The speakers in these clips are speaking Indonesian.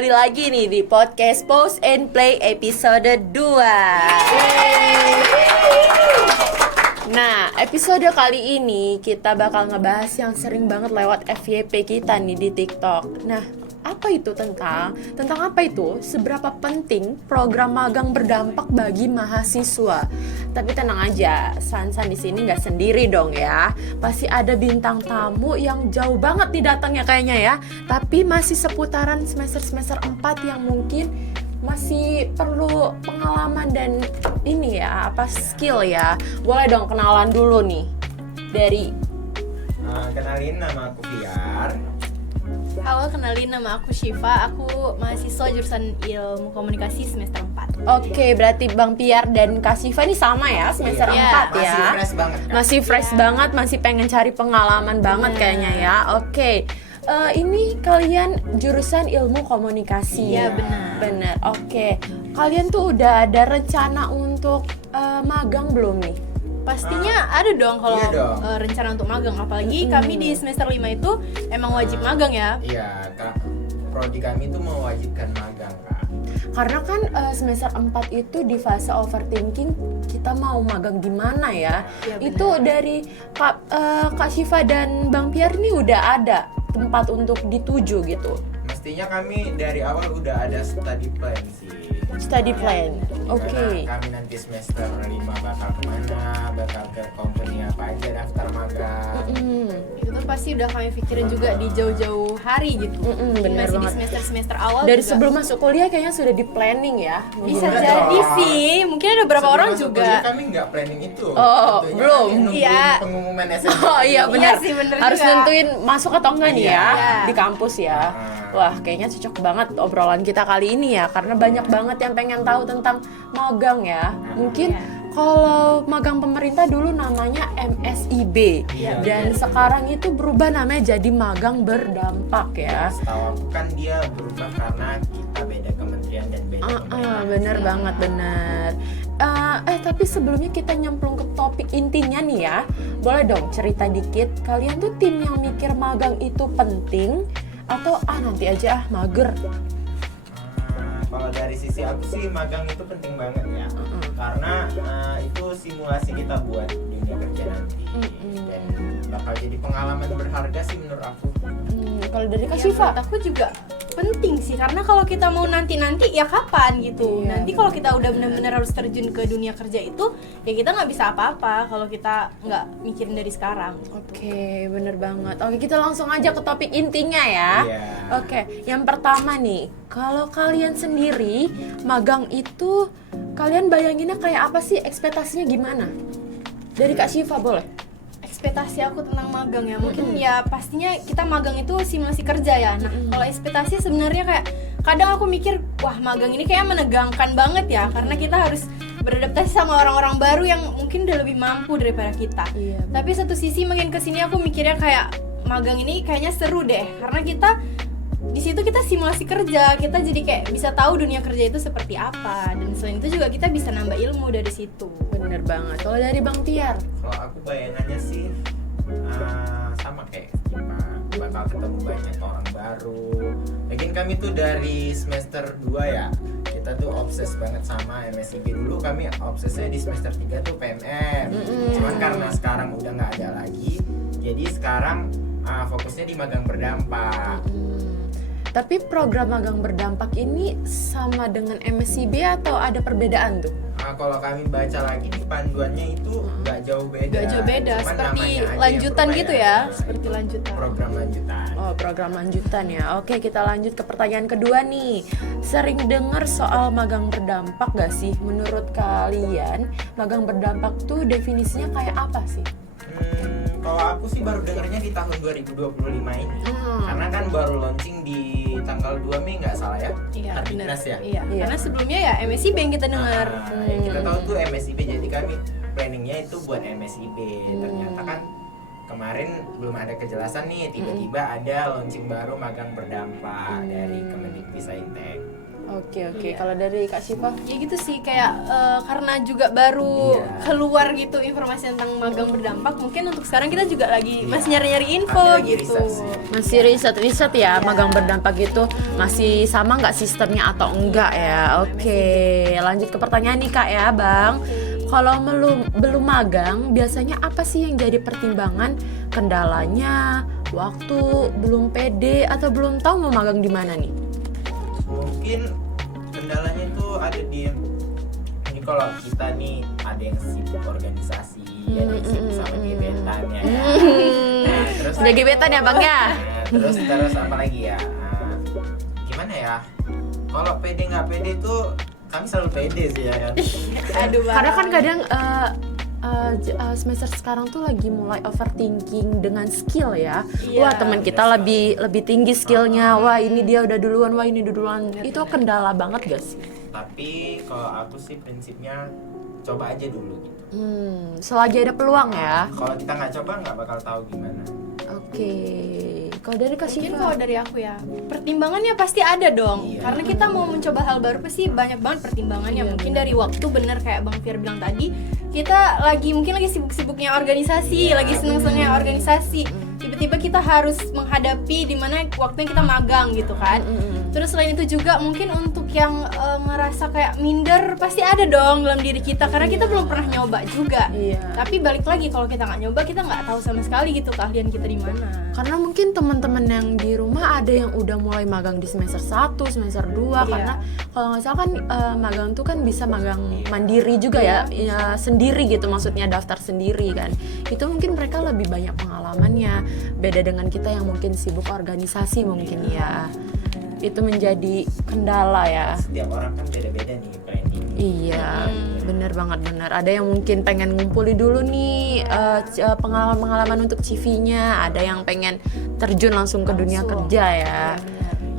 kembali lagi nih di podcast Pause and Play episode 2. Nah, episode kali ini kita bakal ngebahas yang sering banget lewat FYP kita nih di TikTok. Nah, apa itu tentang apa itu? Seberapa penting program magang berdampak bagi mahasiswa? Tapi tenang aja, Sansan di sini nggak sendiri dong ya. Pasti ada bintang tamu yang jauh banget nih datangnya kayaknya ya. Tapi masih seputaran semester 4 yang mungkin masih perlu pengalaman dan ini ya, skill ya. Boleh dong kenalan dulu nih dari kenalin, nama aku Fiar. Halo, kenalin, nama aku Syifa. Aku mahasiswa jurusan Ilmu Komunikasi semester 4. Oke, berarti Bang Piar dan Kak Syifa ini sama ya, semester 4 ya. Masih fresh banget kan? Masih fresh banget, masih pengen cari pengalaman banget kayaknya ya. Oke. Ini kalian jurusan Ilmu Komunikasi. Iya, Benar. Oke. Kalian tuh udah ada rencana untuk magang belum nih? Pastinya ada dong kalau Iya dong. rencana untuk magang. Apalagi kami di semester 5 itu emang wajib magang ya. Iya, Kak. Prodi kami itu mewajibkan magang, Kak. Karena kan semester 4 itu di fase overthinking, kita mau magang di mana ya? Iya, benar. Itu dari Kak Syifa dan Bang Piar ini udah ada tempat untuk dituju gitu. Mestinya kami dari awal udah ada study plan sih. Study plan. Oke. Karena kami nanti semester 5 bakal kemana, bakal ke company apa aja, daftar magang. Itu tuh pasti udah kami pikirin juga di jauh-jauh hari gitu. Bener Masih banget. di semester-semester awal Dari juga. sebelum masuk kuliah kayaknya sudah di planning ya. Bisa Udah jadi dong. sih. Mungkin ada beberapa Sebelum orang masuk juga. kuliah kami nggak planning itu. Oh, Tentunya belum. kami nungguin Iya. pengumuman SMA. Oh iya benar. Iya sih, bener Harus juga. nentuin masuk atau enggak nih ya Iya. di kampus ya. Wah, kayaknya cocok banget obrolan kita kali ini ya, karena banyak banget yang pengen tahu tentang magang ya. Mungkin kalau magang pemerintah dulu namanya MSIB dan sekarang itu berubah namanya jadi magang berdampak ya. Setahu aku kan dia berubah karena kita beda kementerian dan beda pemerintah. Bener banget, bener. Tapi sebelumnya kita nyemplung ke topik intinya nih ya. Boleh dong cerita dikit, kalian tuh tim yang mikir magang itu penting atau nanti aja mager? Kalau dari sisi aku sih magang itu penting banget ya, karena itu simulasi kita buat dunia kerja nanti dan bakal jadi pengalaman berharga sih menurut aku. Kalau dari Kak Ya, Syifa? menurut aku juga penting sih, karena kalau kita mau nanti ya kapan gitu. Iya, Nanti kalau kita udah benar-benar harus terjun ke dunia kerja itu, ya kita nggak bisa apa-apa kalau kita nggak mikirin dari sekarang. Oke, bener banget. Oke, kita langsung aja ke topik intinya ya. Iya. Oke, yang pertama nih, kalau kalian sendiri magang itu, kalian bayanginnya kayak apa sih? Ekspektasinya gimana? Dari Kak Syifa boleh? Ekspektasi aku tentang magang ya, mungkin ya pastinya kita magang itu simulasi kerja ya. Nah, kalau ekspektasi sebenarnya kayak kadang aku mikir, wah magang ini kayak menegangkan banget ya, karena kita harus beradaptasi sama orang-orang baru yang mungkin udah lebih mampu daripada kita. Iya. Tapi satu sisi makin kesini aku mikirnya kayak magang ini kayaknya seru deh, karena kita di situ kita simulasi kerja, kita jadi kayak bisa tahu dunia kerja itu seperti apa, dan selain itu juga kita bisa nambah ilmu dari situ. Bener banget. Kalau dari Bang Tiar? Kalau aku bayangannya sih sama kayak kita bakal ketemu banyak orang baru. Lagian kami tuh dari semester 2 ya, kita tuh obses banget sama MSIB. Dulu kami obsesnya di semester 3 tuh PMM. Cuman karena sekarang udah nggak ada lagi, jadi sekarang fokusnya di magang berdampak. Tapi program magang berdampak ini sama dengan MSIB atau ada perbedaan tuh? Kalau kami baca lagi di panduannya itu nggak jauh beda. Gak jauh beda, Cuman seperti namanya aja yang lanjutan berubah gitu ya, Nah, seperti itu lanjutan. Program lanjutan. Oh, program lanjutan ya. Oke, kita lanjut ke pertanyaan kedua nih. Sering dengar soal magang berdampak gak sih? Menurut kalian, magang berdampak tuh definisinya kayak apa sih? Kalau aku sih baru dengarnya di tahun 2025 ini. Karena kan baru launching di tanggal 2 Mei nggak salah ya? Iya, Hardiknas ya? Iya, karena sebelumnya ya MSIB yang kita dengar. Yang kita tahu tuh MSIB, jadi kami planningnya itu buat MSIB. Ternyata kan kemarin belum ada kejelasan nih, tiba-tiba ada launching baru magang berdampak dari Kemendikbudristek. Oke. Iya. Kalau dari Kak Syifa? Ya gitu sih kayak karena juga baru Iya. keluar gitu informasi tentang magang berdampak, mungkin untuk sekarang kita juga lagi Iya. masih nyari-nyari info Ada lagi gitu. riset sih. Masih riset ya, magang berdampak itu masih sama nggak sistemnya atau enggak ya? Oke, lanjut ke pertanyaan nih Kak ya, Bang. Kalau belum magang, biasanya apa sih yang jadi pertimbangan? Kendalanya, waktu, belum pede, atau belum tahu mau magang di mana nih? Mungkin kendalanya itu ada di ini, kalau kita nih ada yang sibuk organisasi, ada yang sibuk sama gebetannya ya. Nah, terus Udah gebetan ya Bang ya? terus apa lagi ya? Gimana ya? Kalau pede nggak pede itu kami selalu pede sih ya kan. Aduh, Bang. Karena kan kadang semester sekarang tuh lagi mulai overthinking dengan skill ya. Iya. Wah, teman kita lebih tinggi skillnya. Wah, ini dia udah duluan. Wah, ini duluan. Itu kendala banget gak sih? Tapi kalau aku sih prinsipnya coba aja dulu gitu. Selagi ada peluang ya. Kalau kita nggak coba nggak bakal tahu gimana. Oke. Kalau dari Kak Mungkin Syifa? kalau dari aku ya, pertimbangannya pasti ada dong. Iya. Karena kita mau mencoba hal baru pasti banyak banget pertimbangannya. Iya, Mungkin dari waktu, bener kayak Bang Fir bilang tadi, kita mungkin lagi sibuk-sibuknya organisasi, lagi seneng-senengnya organisasi. Tiba-tiba kita harus menghadapi dimana waktunya kita magang gitu kan. Terus selain itu juga mungkin untuk yang ngerasa kayak minder pasti ada dong dalam diri kita karena kita belum pernah nyoba juga. Iya. Tapi balik lagi kalau kita nggak nyoba kita nggak tahu sama sekali gitu keahlian kita di mana. Karena mungkin teman-teman yang di rumah ada yang udah mulai magang di semester 1, semester 2 Iya. karena kalau nggak salah kan magang tuh kan bisa magang mandiri juga ya, sendiri gitu, maksudnya daftar sendiri kan. Itu mungkin mereka lebih banyak pengalamannya. Beda dengan kita yang mungkin sibuk organisasi mungkin ya. Itu menjadi kendala ya. Setiap orang kan beda-beda nih planning. Iya, bener banget bener. Ada yang mungkin pengen ngumpuli dulu nih pengalaman-pengalaman untuk CV-nya. Ada yang pengen terjun langsung ke dunia kerja ya.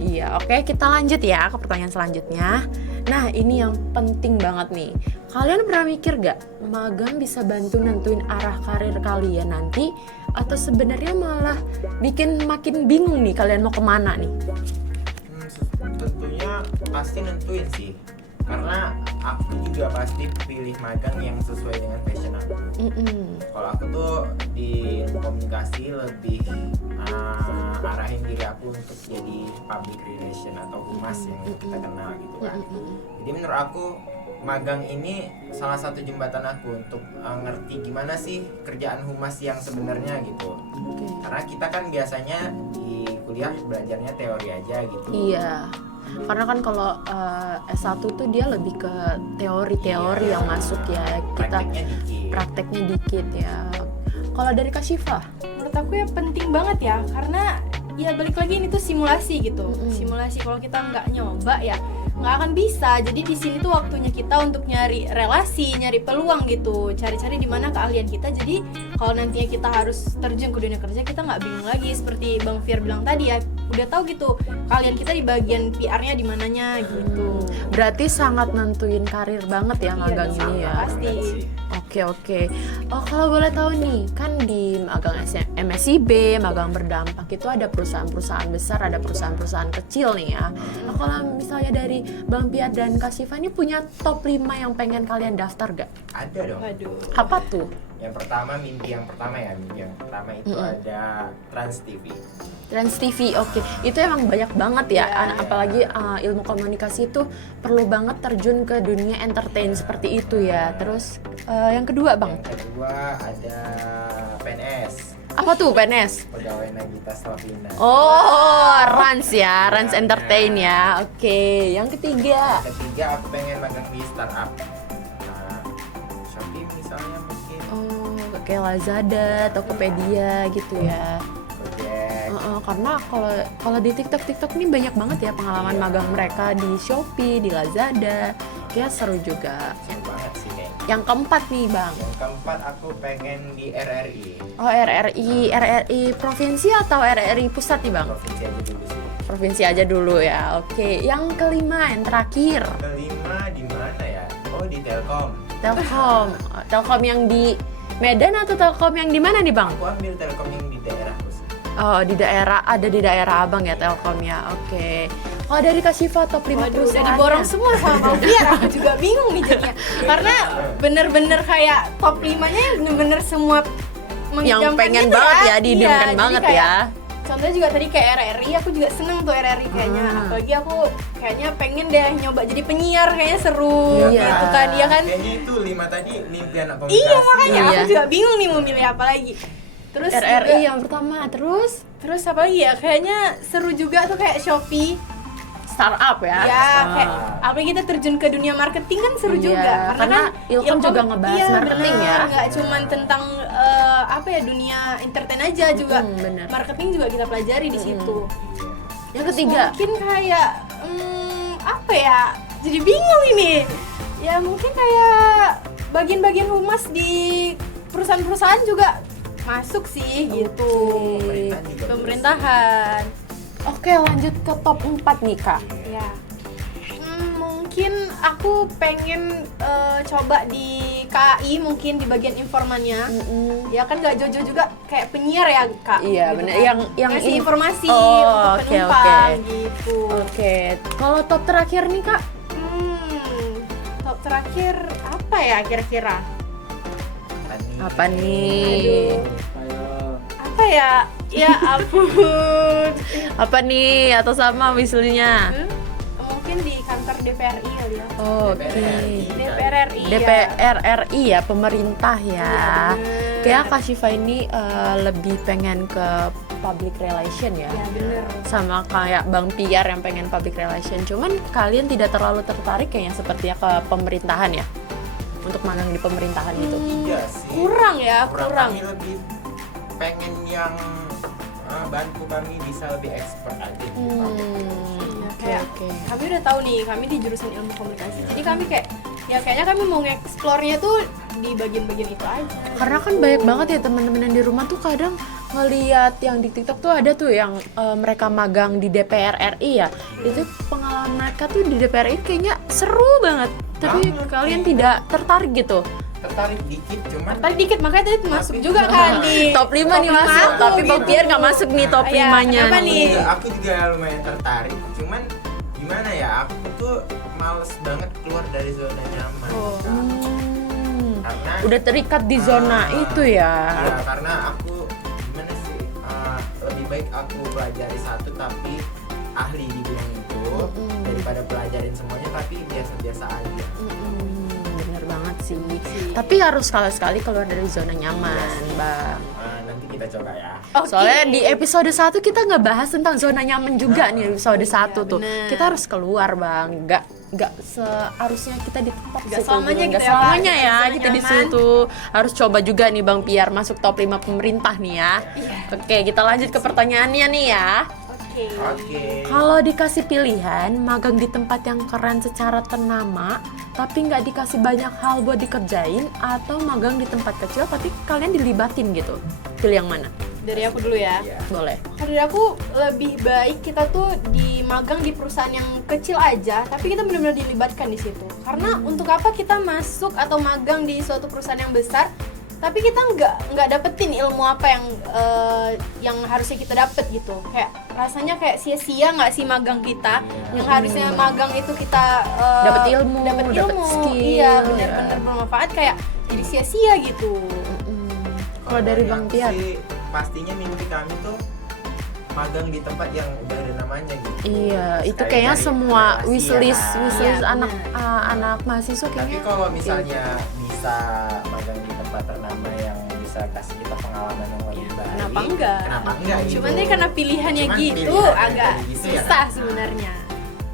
Iya, oke, kita lanjut ya ke pertanyaan selanjutnya. Nah, ini yang penting banget nih. Kalian pernah mikir gak magang bisa bantu nentuin arah karir kalian nanti? Atau sebenarnya malah bikin makin bingung nih kalian mau kemana nih? Tentunya pasti nentuin sih, karena aku juga pasti pilih magang yang sesuai dengan passion aku. Kalau aku tuh di komunikasi lebih arahin diri aku untuk jadi public relation atau humas yang kita kenal gitu kan. Jadi menurut aku magang ini salah satu jembatan aku untuk ngerti gimana sih kerjaan humas yang sebenarnya gitu. Karena kita kan biasanya di kuliah belajarnya teori aja gitu. Iya, karena kan kalau S1 tuh dia lebih ke teori-teori yang masuk ya. Kita prakteknya dikit ya. Kalau dari Kak Syifa? Menurut aku ya penting banget ya karena ya balik lagi ini tuh simulasi gitu. Simulasi kalau kita nggak nyoba ya nggak akan bisa. Jadi di sini tuh waktunya kita untuk nyari relasi, nyari peluang gitu, cari-cari di mana keahlian kita. Jadi kalau nantinya kita harus terjun ke dunia kerja kita nggak bingung lagi seperti Bang Fir bilang tadi ya, udah tahu gitu keahlian kita di bagian PR-nya di mananya gitu. Berarti sangat nentuin karir banget ya magang ini ya. Pasti. Oke. Oh, kalau boleh tahu nih, kan di magang MSIB, magang berdampak itu ada perusahaan-perusahaan besar, ada perusahaan-perusahaan kecil nih ya. Nah, kalau misalnya dari Bang Piat dan Kak Syifa ini punya top 5 yang pengen kalian daftar gak? Ada dong. Waduh. Apa tuh? Yang pertama, mimpi yang pertama itu ada Trans TV. Trans TV, oke. Itu emang banyak banget ya, apalagi ilmu komunikasi itu perlu banget terjun ke dunia entertain seperti itu ya. Terus yang kedua Bang? Yang kedua ada PNS, Apa tuh PNS? Pegawai Nagita Slavina. Oh, Rans ya, Rans Entertain ya. Oke, yang ketiga. Ketiga, aku pengen magang di startup. Shopee misalnya mungkin. Oh, kayak Lazada, Tokopedia gitu ya. Gojek. Karena kalau di TikTok ini banyak banget ya pengalaman magang mereka di Shopee, di Lazada. Kayak seru juga. Seru banget sih kayaknya. Yang keempat nih Bang. Yang keempat, aku pengen di RRI. Oh, RRI provinsi atau RRI pusat nih Bang? Provinsi aja dulu sih. Provinsi aja dulu ya. Oke, yang kelima, yang terakhir. Kelima di mana ya? Oh, di Telkom. Telkom. Telkom yang di Medan atau Telkom yang di mana nih Bang? Aku ambil Telkom yang di daerahku sih. Oh, di daerah, ada di daerah Abang ya Telkom ya. Oke. Kalau dari Kak Syifa top 5 Waduh, udah perusahaan. diborong semua sama Bang Piar, aku juga bingung nih jadinya. Karena bener-bener kayak top 5-nya yang bener-bener semua Yang mengidamkan pengen gitu banget ya, diidamkan jadi banget kayak, ya. Contohnya juga tadi kayak RRI, aku juga seneng tuh RRI kayaknya. Apalagi aku kayaknya pengen deh nyoba jadi penyiar, kayaknya seru Iya. gitu kan. Iya kan? Kayaknya itu 5 tadi mimpi anak komunikasi. Iya, makanya aku Iya. juga bingung nih mau milih apa lagi. Terus RRI juga- yang pertama, terus apa lagi ya? Kayaknya seru juga tuh kayak Shopee. startup ya. Ya, kayak apalagi kita terjun ke dunia marketing kan seru Iya, juga. karena Ilkom juga ngebahas marketing bener, ya. Nggak cuma tentang apa ya dunia entertain aja juga. Bener. Marketing juga kita pelajari di situ. Yang Terus ketiga, mungkin kayak apa ya? Jadi bingung ini. Ya mungkin kayak bagian-bagian humas di perusahaan-perusahaan juga masuk sih gitu. Pemerintahan juga Pemerintahan. oke lanjut ke top 4 nih Kak. Ya. Mungkin aku pengen coba di KAI mungkin di bagian informannya. Ya kan nggak Jojo juga kayak penyiar ya Kak. Iya, gitu bener. kan. Yang ngasih informasi Oh, untuk oke, penumpang oke. gitu. Oke, kalau top terakhir nih Kak, Top terakhir apa ya kira-kira? apa nih? Apa ya? Ya ampun. Apa nih atau sama misalnya? Mungkin di kantor DPRI kali ya. Oke. DPR RI. DPR RI ya, pemerintah ya. Iya, bener. Kayak Kak Syifa ini lebih pengen ke public relation ya. Ya bener. Sama kayak Bang Piar yang pengen public relation. Cuman kalian tidak terlalu tertarik kayaknya sepertinya ke pemerintahan ya. Untuk magang di pemerintahan gitu. Iya sih. Kurang ya, kurang. Kami lebih pengen yang bantu kami bisa lebih expert aja di public relation. Iya, Oke, kayak oke. kami udah tahu nih, kami di jurusan ilmu komunikasi. Jadi kami kayak ya kayaknya kami mau nge-explore-nya tuh di bagian-bagian itu aja. Karena kan banyak banget ya teman-teman yang di rumah tuh kadang ngeliat yang di TikTok tuh ada tuh yang mereka magang di DPR RI ya. Itu pengalaman mereka tuh di DPR RI kayaknya seru banget. Tapi Banget. kalian tidak tertarik gitu. Tertarik dikit cuman Tadi dikit makanya tadi masuk juga kan di Top 5 nih masuk, aku tapi Bang gitu. Piar nggak masuk nih top Iya, 5-nya. kenapa nih? Aku juga lumayan tertarik, cuman gimana ya, aku tuh males banget keluar dari zona nyaman. Oh. Karena Udah terikat di zona itu ya. Iya, karena aku gimana sih, lebih baik aku pelajari satu tapi ahli di bidang itu daripada pelajarin semuanya tapi biasa-biasa aja. Bener banget sih. Tapi harus sekali-sekali keluar dari zona nyaman, Bang. Nanti kita coba ya. Oke. Soalnya di episode 1 kita nggak bahas tentang zona nyaman juga nih episode 1 tuh. bener. Kita harus keluar, Bang. Nggak seharusnya kita di tempat Nggak situ. selamanya Nggak gitu ya, Kak. selamanya ya Zona kita di nyaman. situ. Harus coba juga nih Bang Piar masuk top 5 pemerintah nih ya. Iya. Oke, kita lanjut ke pertanyaannya nih ya. Oke. Oke. Kalau dikasih pilihan magang di tempat yang keren secara ternama tapi nggak dikasih banyak hal buat dikerjain, atau magang di tempat kecil tapi kalian dilibatin gitu, pilih yang mana? Dari aku dulu ya. Iya. Boleh. Kalau dari aku lebih baik kita tuh di magang di perusahaan yang kecil aja, tapi kita benar-benar dilibatkan di situ. Karena untuk apa kita masuk atau magang di suatu perusahaan yang besar, tapi kita nggak dapetin ilmu apa yang harusnya kita dapet gitu. Kayak rasanya kayak sia-sia nggak sih magang kita? Yang harusnya magang itu kita Dapet ilmu, dapet dapet skill, iya ya. benar-benar bermanfaat, kayak jadi sia-sia gitu. Kalau dari Bang aku Piar? sih, pastinya mimpi kami tuh magang di tempat yang udah ada namanya gitu. Iya, itu Sekali kayaknya dari semua relasi wishlist ya kan? Iya, anak benar. anak mahasiswa Tapi kayaknya. kalau misalnya bisa magang di tempat ternama yang bisa kasih kita pengalaman yang lebih baik, Kenapa enggak? Kenapa enggak gitu? Cuman deh karena pilihannya Cuman gitu pilihannya agak kayak gitu ya susah kan? sebenarnya.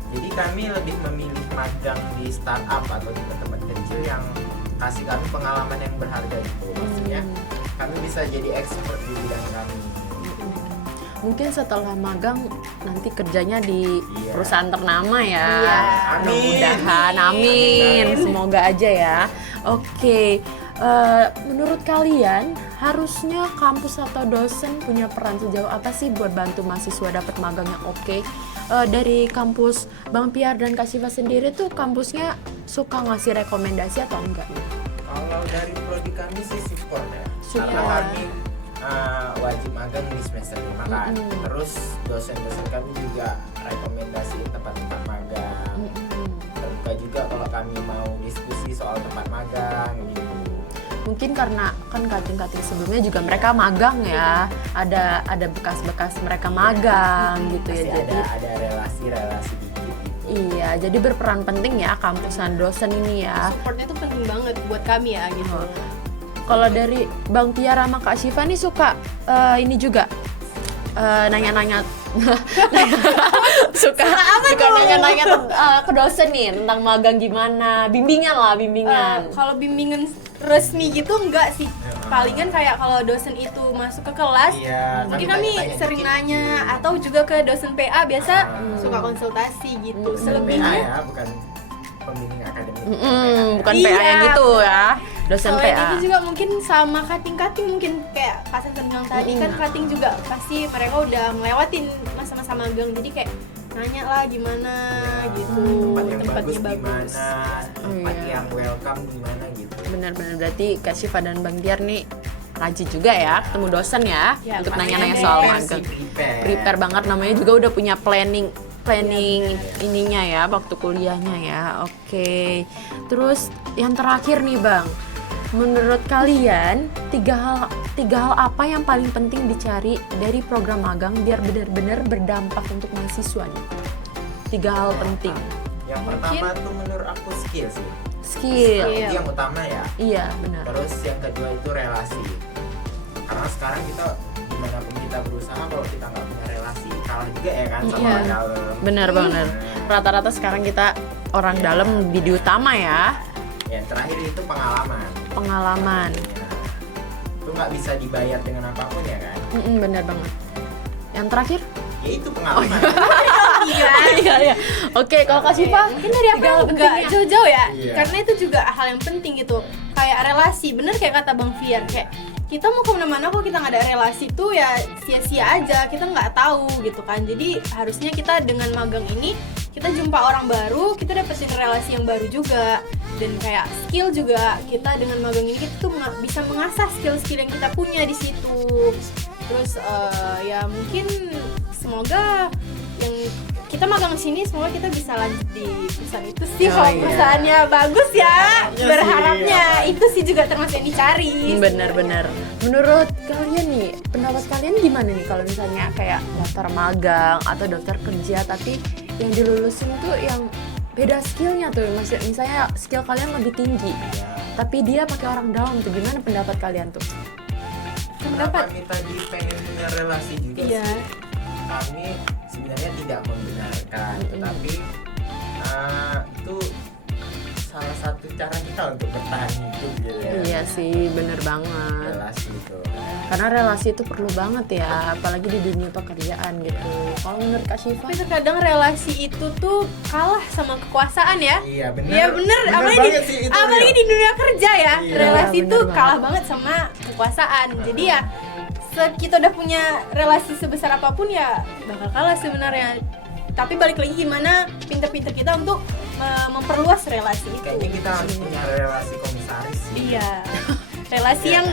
Jadi kami lebih memilih magang di startup atau di tempat kecil yang kasih kami pengalaman yang berharga gitu. Maksudnya kami bisa jadi expert di bidang kami. Mungkin setelah magang nanti kerjanya di Iya. perusahaan ternama ya. Iya. Amin. Mudah-mudahan, amin. Semoga aja ya. Oke, menurut kalian harusnya kampus atau dosen punya peran sejauh apa sih buat bantu mahasiswa dapat magang yang oke? Dari kampus Bang Piar dan Kak Syifa sendiri tuh kampusnya suka ngasih rekomendasi atau enggak? Kalau dari prodi kami sih support ya. Support. Karena kami wajib magang di semester 5 kan. Terus dosen-dosen kami juga rekomendasiin tempat-tempat magang. Terbuka juga kalau kami mau diskusi soal tempat magang gitu. Mungkin karena kan kating-kating sebelumnya juga mereka magang ya, ada bekas-bekas mereka magang gitu Pasti ya, jadi ada relasi-relasi dikit gitu. iya, jadi berperan penting ya kampusan dosen ini ya. Supportnya tuh penting banget buat kami ya gitu. Kalau dari Bang Tiara sama Kak Syifa nih suka ini juga nanya-nanya suka nanya-nanya ke dosen nih tentang magang gimana, bimbingan. Kalau bimbingan resmi gitu enggak sih, palingan kayak kalau dosen itu masuk ke kelas, Iya, mungkin kami kami tanya-tanya sering dikit. nanya, atau juga ke dosen PA biasa suka konsultasi gitu. PA Selebihnya ya, bukan pembimbing akademik. Bukan Iya, PA yang gitu ya, dosen selain PA. itu juga mungkin sama kating-kating, mungkin kayak Kak Sansan bilang tadi kan kating juga pasti mereka udah ngelewatin masa-masa magang, jadi kayak nanya lah gimana gitu, Tempat yang tempatnya bagus gimana, tempat Iya. yang welcome gimana gitu. Benar-benar berarti Kak Syifa dan Bang Tiar nih rajin juga ya ketemu dosen ya, Ya, untuk pasti nanya-nanya ada. soal Prepare magang. sih, Prepare banget, namanya juga udah punya planning ininya ya waktu kuliahnya ya. Oke. Terus yang terakhir nih Bang, menurut kalian tiga hal apa yang paling penting dicari dari program magang biar benar-benar berdampak untuk mahasiswa nih? 3 hal penting. Yang pertama tuh menurut aku skill sih. Skill. Itu yang utama ya. Iya, benar. Terus yang kedua itu relasi. Karena sekarang kita gimana pun kita berusaha, kalau kita nggak punya relasi kalah juga ya kan sama Iya. orang dalam. Benar banget. Rata-rata sekarang kita orang Iya. dalam lebih utama ya. Yang terakhir itu pengalaman. Pengalaman. Ya. Itu nggak bisa dibayar dengan apapun ya kan. Benar banget. Yang terakhir? Ya itu pengalaman. Iya. Oke, kalau Kak Syifa, mungkin dari tiga hal aku nggak pentingnya. jauh-jauh ya, Iya. karena itu juga hal yang penting gitu, kayak relasi. Bener kayak kata Bang Fian, kayak kita mau kemana-mana kok kita nggak ada relasi tuh ya sia-sia aja, kita nggak tahu gitu kan. Jadi harusnya kita dengan magang ini kita jumpa orang baru, kita dapetin relasi yang baru juga, dan kayak skill juga, kita dengan magang ini kita tuh bisa mengasah skill-skill yang kita punya di situ. Terus ya mungkin semoga yang kita magang di sini semoga kita bisa lanjut di perusahaan itu sih. Oh, Kalau iya. perusahaannya bagus ya, Iya berharapnya sih, itu sih juga termasuk yang dicari. Benar-benar. Menurut kalian nih, pendapat kalian gimana nih kalau misalnya kayak daftar magang atau daftar kerja tapi yang dilulusin tuh yang beda skillnya tuh, misalnya skill kalian lebih tinggi, tapi dia pakai orang dalam tuh, gimana pendapat kalian tuh? Kenapa kami tadi pengen punya relasi juga Iya. sih? Kami sebenarnya tidak membenarkan, tetapi itu salah satu cara kita untuk bertahan hidup gitu ya. Iya sih, bener banget. Relasi itu. Karena relasi itu perlu banget ya, apalagi di dunia pekerjaan gitu. Kalau menurut Kak Syifa? Tapi terkadang relasi itu tuh kalah sama kekuasaan ya. Iya benar. Iya bener, apalagi, banget sih itu, apalagi Rio. di dunia kerja ya, Iya, relasi bener itu banget. kalah banget sama kekuasaan. Jadi ya kita udah punya relasi sebesar apapun ya bakal kalah sebenarnya. Tapi balik lagi gimana pinter-pinter kita untuk memperluas relasi itu. Kayaknya kita harus punya relasi komisaris sih. Iya. Relasi yang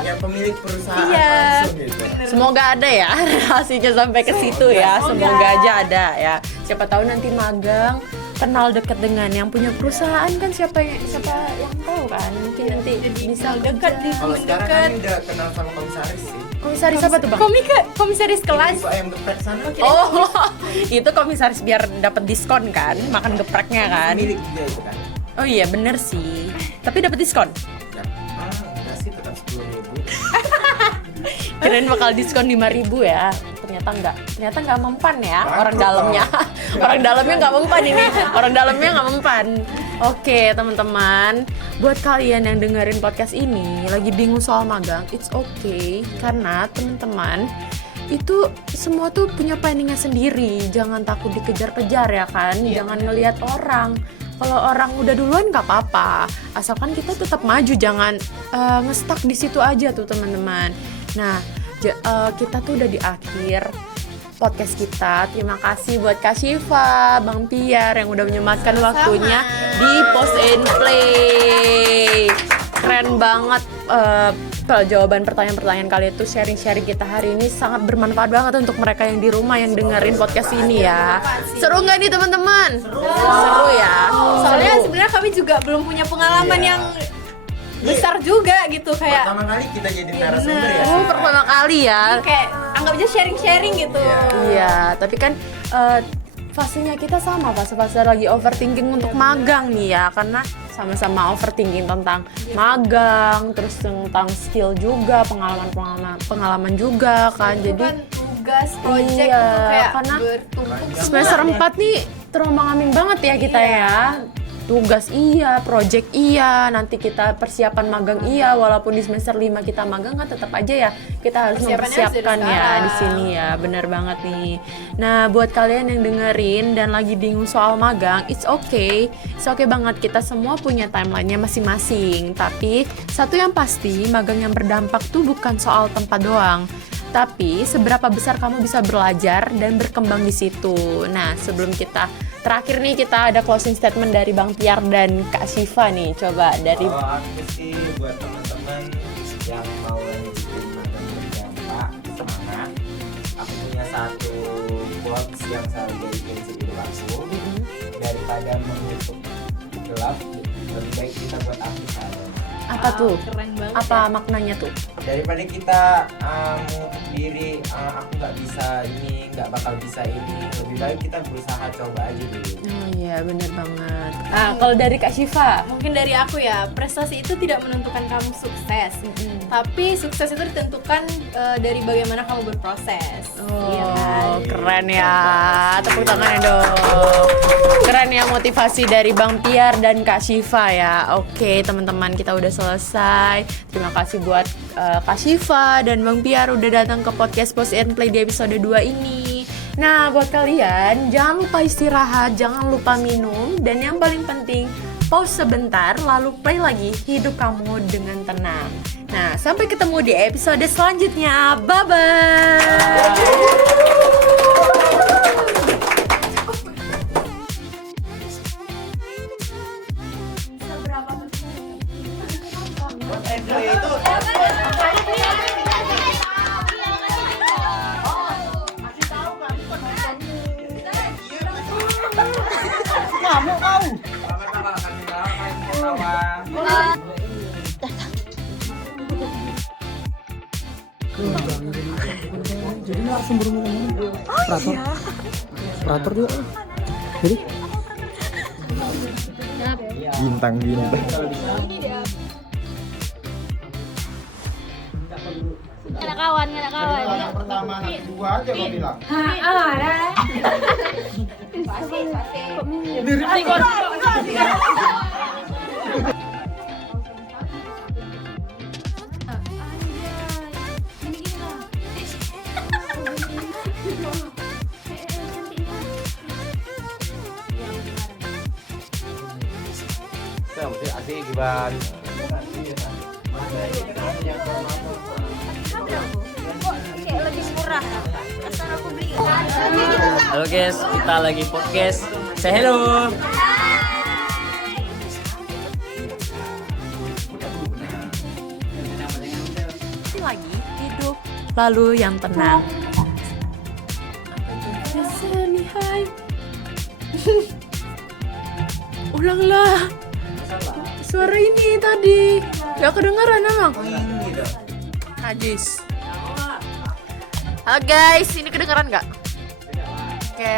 Ya pemilik perusahaan iya. langsung gitu. Bener. Semoga ada ya relasinya sampai ke situ ya. Semoga. Semoga aja ada ya. Siapa tahu nanti magang kenal deket dengan yang punya perusahaan kan, siapa yang tahu kan, mungkin nanti bisa dekat kerja. Kalau sekarang mendekat. kami udah kenal sama komisaris sih. Komisaris apa tuh Bang? Komisaris kelas. Ibu ayam geprek sana. Oh, itu komisaris biar dapat diskon kan, makan gepreknya kan. Milik juga itu kan. Oh iya bener sih. Tapi dapat diskon. Enggak sih, tetap 10.000. Kirain bakal diskon 5.000 ya. Ternyata nggak mempan ya orang dalamnya. Orang dalamnya nggak mempan ini. Orang dalamnya nggak mempan. Oke teman-teman, buat kalian yang dengerin podcast ini lagi bingung soal magang, it's okay, karena teman-teman itu semua tuh punya planningnya sendiri. Jangan takut dikejar-kejar ya kan. Jangan ngelihat orang. Kalau orang udah duluan nggak apa-apa, asalkan kita tetap maju, jangan ngestak di situ aja tuh teman-teman. Nah, kita tuh udah di akhir podcast kita. Terima kasih buat Kak Syifa, Bang Piar yang udah menyempatkan waktunya di Post and Play. Keren banget. jawaban pertanyaan-pertanyaan kalian itu, sharing-sharing kita hari ini sangat bermanfaat banget untuk mereka yang di rumah yang dengerin podcast ini ya. Seru nggak nih teman-teman? Seru ya. Soalnya Seru. sebenarnya kami juga belum punya pengalaman Iya. yang besar juga gitu, kayak Pertama kali kita jadi narasumber ya. Oh, pertama kali ya. kayak anggap aja sharing-sharing gitu. Iya, tapi kan fasenya kita sama, fase-fase lagi overthinking untuk magang nih ya, karena sama-sama overthinking tentang magang, terus tentang skill juga, pengalaman juga kan. Itu Jadi kan tugas project iya, itu kayak karena bertumpuk semester 4 nih terombang-ambing banget ya kita ya. Tugas iya, project iya, nanti kita persiapan magang iya, walaupun di semester 5 kita magang kan tetap aja ya kita harus Persiapannya mempersiapkan harus dari ya sekarang. di sini ya, bener banget nih. Nah, buat kalian yang dengerin dan lagi bingung soal magang, it's okay banget, kita semua punya timelinenya masing-masing. Tapi satu yang pasti, magang yang berdampak tuh bukan soal tempat doang, tapi seberapa besar kamu bisa belajar dan berkembang di situ. Nah, sebelum kita terakhir nih, kita ada closing statement dari Bang Piar dan Kak Syifa nih. Coba dari Kalau aku sih buat teman-teman yang mau lanjutin magang berdampak, semangat. Aku punya satu quotes yang selalu jadi prinsip hidup aku. Daripada mengutuk gelap, lebih baik kita buat api saja. apa tuh? keren banget. Apa maknanya tuh? Daripada kita mengutuk diri, aku nggak bisa ini, nggak bakal bisa ini, lebih baik kita berusaha coba aja dulu. Oh iya, bener banget. Kalau dari Kak Syifa? Mungkin dari aku ya, prestasi itu tidak menentukan kamu sukses, tapi sukses itu ditentukan dari bagaimana kamu berproses. Iya kan? Oh, keren ya. Tepuk tangannya dong. Keren ya motivasi dari Bang Piar dan Kak Syifa ya. Oke, teman-teman, kita udah selesai. Terima kasih buat Kak Syifa dan Bang Piar udah datang ke podcast Post and Play di episode 2 ini. Nah, buat kalian jangan lupa istirahat, jangan lupa minum, dan yang paling penting pause sebentar lalu play lagi hidup kamu dengan tenang. Nah, sampai ketemu di episode selanjutnya. Bye bye. Jadi langsung berumur operator juga. Jadi Bintang. Nggak ada kawan. Pertama, anak kedua aja kau bilang. Asik Giban. Halo guys, kita lagi podcast. Say hello. Lagi hidup lalu yang tenang. Ulanglah. Suara ini tadi gak kedengeran emang. Najis. Halo guys, ini kedengeran nggak? Oke.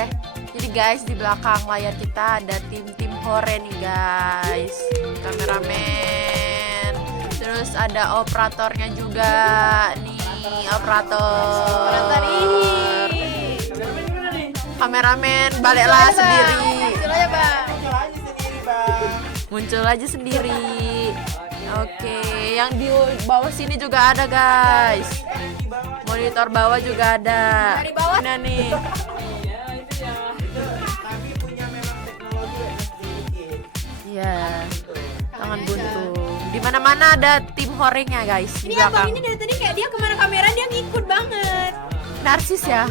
Jadi guys, di belakang layar kita ada tim hore nih guys. Kameramen. Terus ada operatornya juga nih, operator. Kameramen baliklah sendiri. Muncul aja sendiri. Oke, yang di bawah sini juga ada guys. Monitor bawah juga ada. Dari bawah? Nah nih. Kami punya memang teknologi yang sedikit. Iya. Tangan buntu. Di mana-mana ada tim horengnya guys. Di Ini abang belakang. ini dari tadi kayak dia kemana kamera dia ngikut banget. Narsis ya.